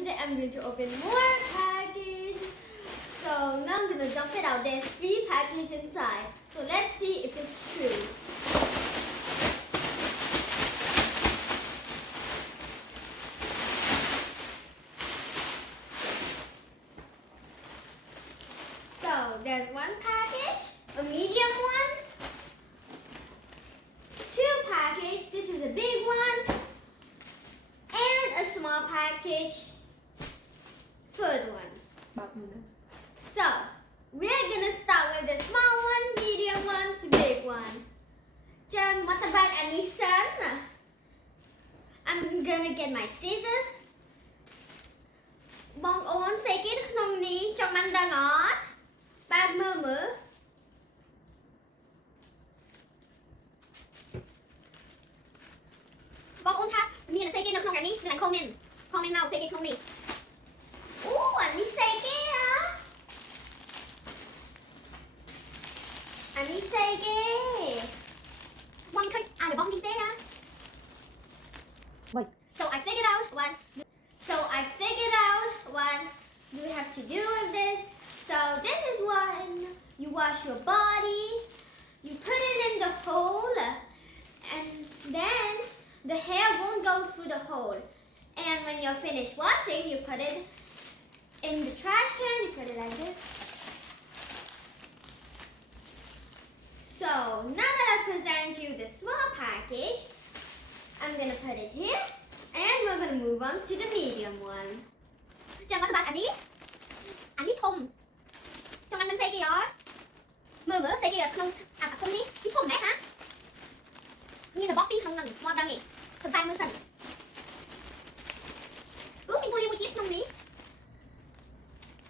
today I'm going to open more package. So now I'm going to dump it out. There's 3 packages inside. So let's see if it's true. So there's 1 package, a medium one, 2 package, this is a big one, and a small package, 3rd one. So we're gonna start with the small one, medium one, to big one. John, what about any son? I'm gonna get my scissors. បងប្អូនសេគេនៅក្នុងនេះចង់បានដឹងអត់បើកមើលមើលបងប្អូនថាមានសេគេនៅក្នុងនេះគឺខមមិនមកសេគេក្នុងនេះអូអានេះសេគេហ៎អានេះសេគេបងឃើញអារបស់នេះទេហ៎ So I figured out what you have to do with this. So this is when you wash your body. You put it in the hole, and then the hair won't go through the hole. And when you're finished washing, you put it in the trash can. You put it like this. So now that I present you the small package, I'm gonna put it here. And we're going to move on to the medium one. ចាំមកបាត់អានេះធំចង់បានស្អីគេអត់មើលស្អីគេក្នុងអាធំនេះពីធំណាស់ហាមានរបស់ពីរក្នុងហ្នឹងមកដល់នេះទៅតែមើលសិនមានមួយទៀតក្នុងនេះ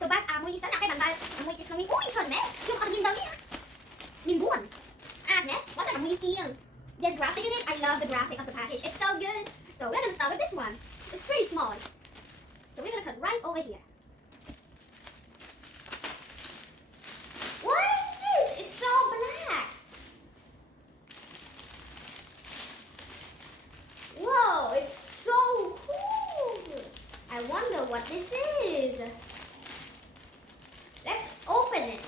ទៅបាត់អាមួយនេះសិនអាគេបានដល់អាមួយទៀតក្នុងនេះអូយច្រើនណាស់ខ្ញុំអត់មានដល់នេះមាន4អាចណាមកតែមួយជាង There's graphic in it. I love the graphic of the package. It's so good. So we're going to start with this one. It's pretty small. So we're going to cut right over here. What is this? It's so black. Whoa, it's so cool. I wonder what this is. Let's open it.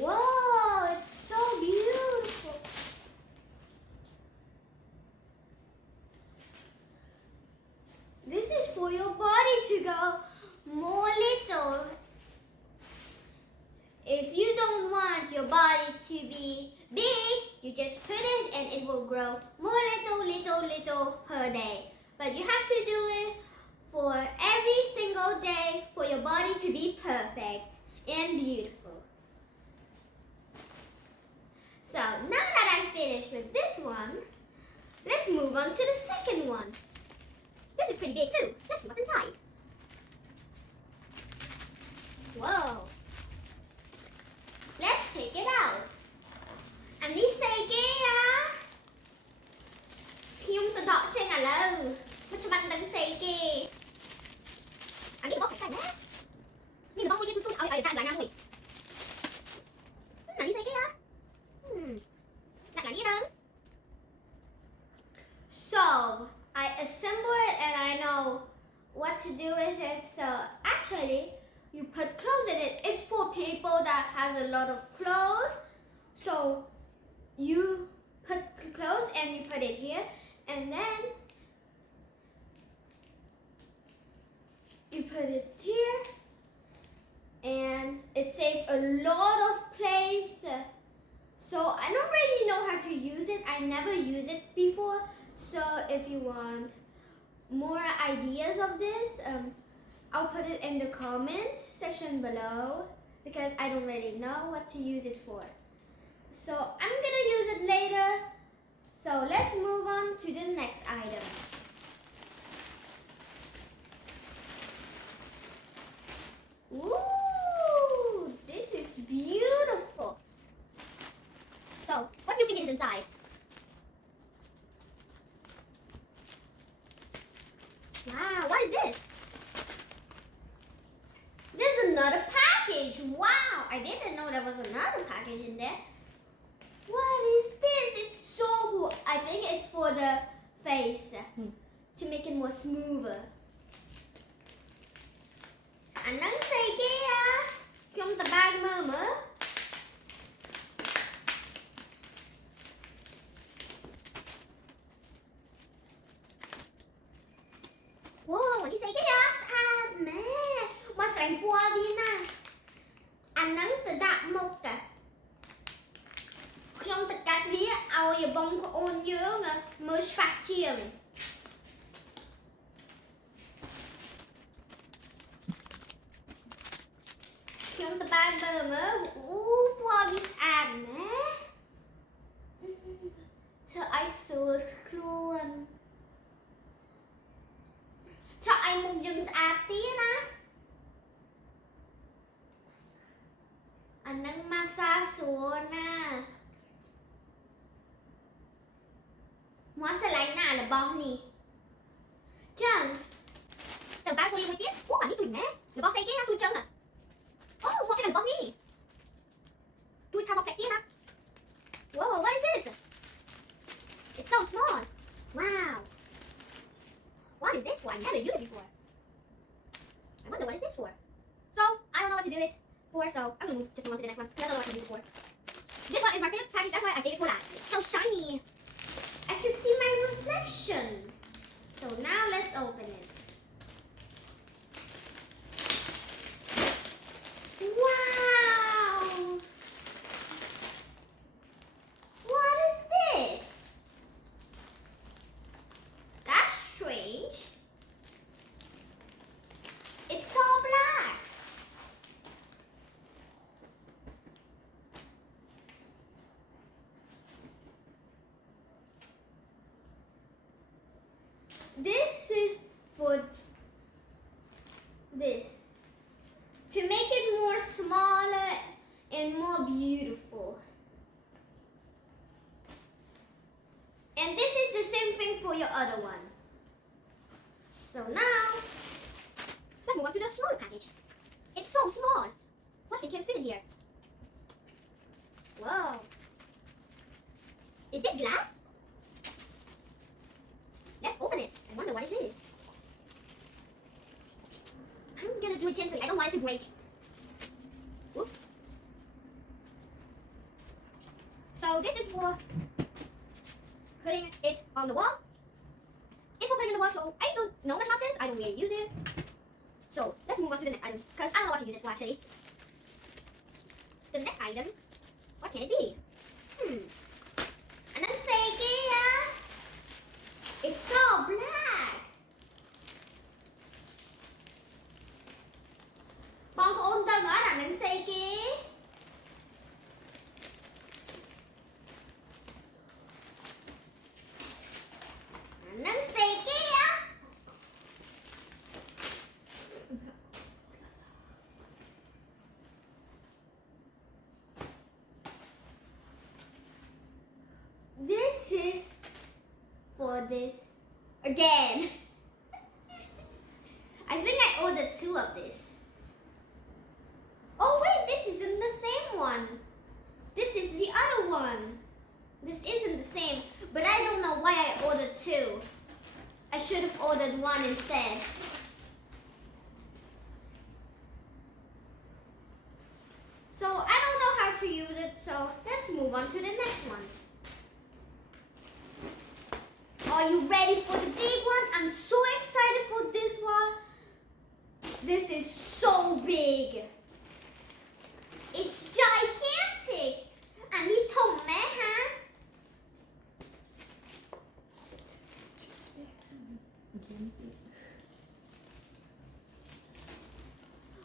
Whoa, it's so beautiful. This is for your body to go more little. If you don't want your body to be big, you just put it and it will grow more little per day. But you have to do it for every single day for your body to be perfect and beautiful. So now that I'm finished with this one, let's move on to the second one. This is pretty big too. Let's see what's inside. Whoa. Let's take it out. And this say kia. Khi chúng ta đọc trên là lâu. Mình cho bạn đánh say kia. Anh đi bóc cái này. Nhìn bóc cái tôi ở lại ngang rồi. Anh đi say kia. So I assemble it and I know what to do with it. So actually you put clothes in it. It's for people that has a lot of clothes. So you put clothes and you put it here and then you put it here and it saves a lot of place. So I don't really know how to use it. I never used it before. So if you want more ideas of this, I'll put it in the comments section below because I don't really know what to use it for. So I'm gonna use it later. So let's move on to the next item. Ooh, this is beautiful. So, what do you think is inside? Wow, what is this? There's another package. Wow, I didn't know there was another package in there. What is I think it's for the face to make it more smoother. អាហ្នឹងស្អីគេខ្ញុំតើបើកមើល Wow នេះស្អីគេស្អាតម៉ែមកស្រែងពណ៌វាណាអាហ្នឹងទៅដាក់មុខតាខ្ញុំទៅកាត់វាឲ្យបងប្អូនយើងមើលច្បាស់ជាង ខ្ញុំទៅបើកមើលអូពណ៌វាស្អាតម៉ែធ្វើឲ្យស្រួលខ្លួនធ្វើឲ្យមុខយើងស្អាតទៀតណាអាហ្នឹងម៉ាសាស្រួលណាមកស្រឡាញ់ណារបស់នេះចឹងទៅបើកមួយទៀតអូអានេះដូចម៉ែរបស់ស្អីគេណាគឺចឹង Oh, what kind of bunny? Do we have a pet here? Whoa, what is this? It's so small. Wow. What is this for? I never used it before. I wonder what is this for. So, I don't know what to do it for, so I'm going to just move on to the next one. I don't know what to use it for. This one is my favorite package, that's why I saved it for that. It's so shiny. I can see my reflection. So now let's open it. Wow! What is this? That's strange. It's all black. This is for this. To make it more smaller and more beautiful. And this is the same thing for your other one. So now, let's move on to the smaller package. It's so small. What we can fit in here? Whoa. Is this glass? Let's open it. I wonder what is it. I'm gonna do it gently. I don't want it to break. Oops. So this is for putting it on the wall. It's for putting it on the wall, so I don't know much about this. I don't really use it. So let's move on to the next item, because I don't know what to use it for actually. The next item, what can it be? And then say it's so black. បងប្អូនទៅមើលអានឹងស្អីគេអានឹងស្អីគេ This is for this again. I think I ordered 2 of this. Oh wait, this isn't the same one. This is the other one. This isn't the same, but I don't know why I ordered 2. I should have ordered 1 instead. So I don't know how to use it, so let's move on to the next one. Are you ready for the big one? I'm so excited for this one. This is so big. It's gigantic. I need to man, huh?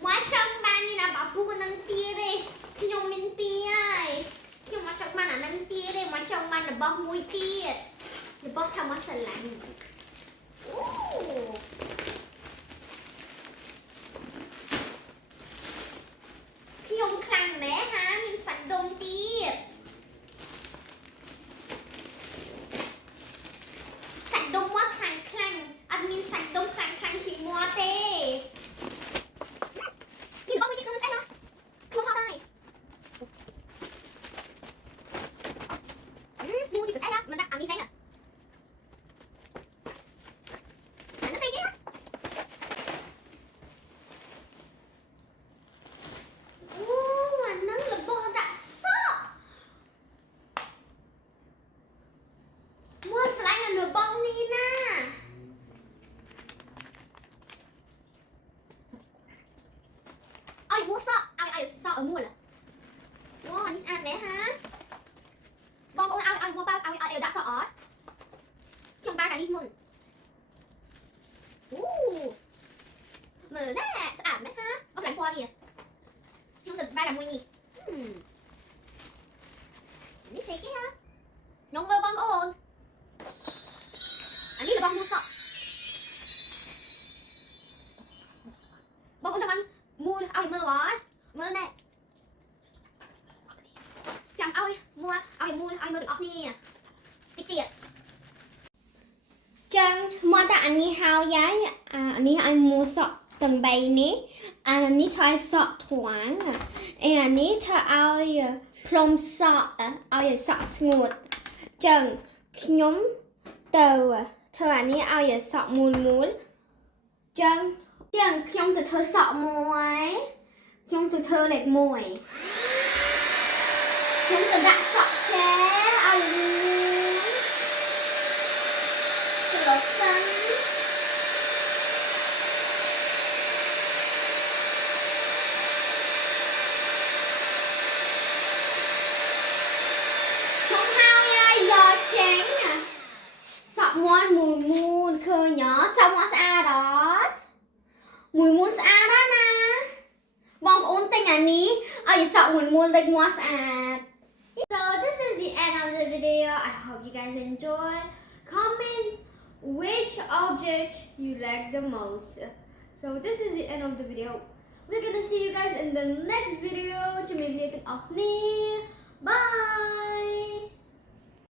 Mua trong ban như là bảo phu nâng tia đây. Nhưng mình tia ai. Nhưng mà trong ban là nâng tia đây. Mà trong ban là bọc mũi tia. Thì bọc thằng nó sẵn lạnh. Không khăn mẹ hả? Mình sạch đông tiết. Sạch đông quá khăn khăn. Mình sạch đông khăn khăn chị mua tê. Mình bóc cái gì không sạch đâu. Không hoa đây. Mình mua gì phải sạch đó. Mình đã ăn đi thấy nè. take care ខ្ញុំមើលបងប្អូនអានេះរបស់មូលសក់បងប្អូនចាំបានមូលឲ្យមើលអត់មើលណែចាំឲ្យមូលឲ្យមើលទាំងអស់គ្នាតិចទៀតចឹងមកតែអានេះហើយយាយអានេះឲ្យមូលសក់ទាំង3នេះអានេះធ្វើឲ្យសក់ធ្វាងអានេះធ្វើឲ្យផ្លុំសក់ឲ្យសក់ស្ងួតចឹងខ្ញុំទៅធ្វើអានេះឲ្យសក់មូលចឹងខ្ញុំទៅធ្វើសក់មួយខ្ញុំទៅធ្វើលេខ1ខ្ញុំទៅដាក់សក់ចេឲ្យស្លុតសិនសក់មាត់មូលឃើញអត់សក់មាត់ស្អាតអត់មូលស្អាតណាស់ណាបងប្អូនទិញអានេះឲ្យសក់មូលលេខមាត់ស្អាត So this is the end of the video. I hope you guys enjoy. Comment which object you like the most. So this is the end of the video. We're gonna see you guys in the next video.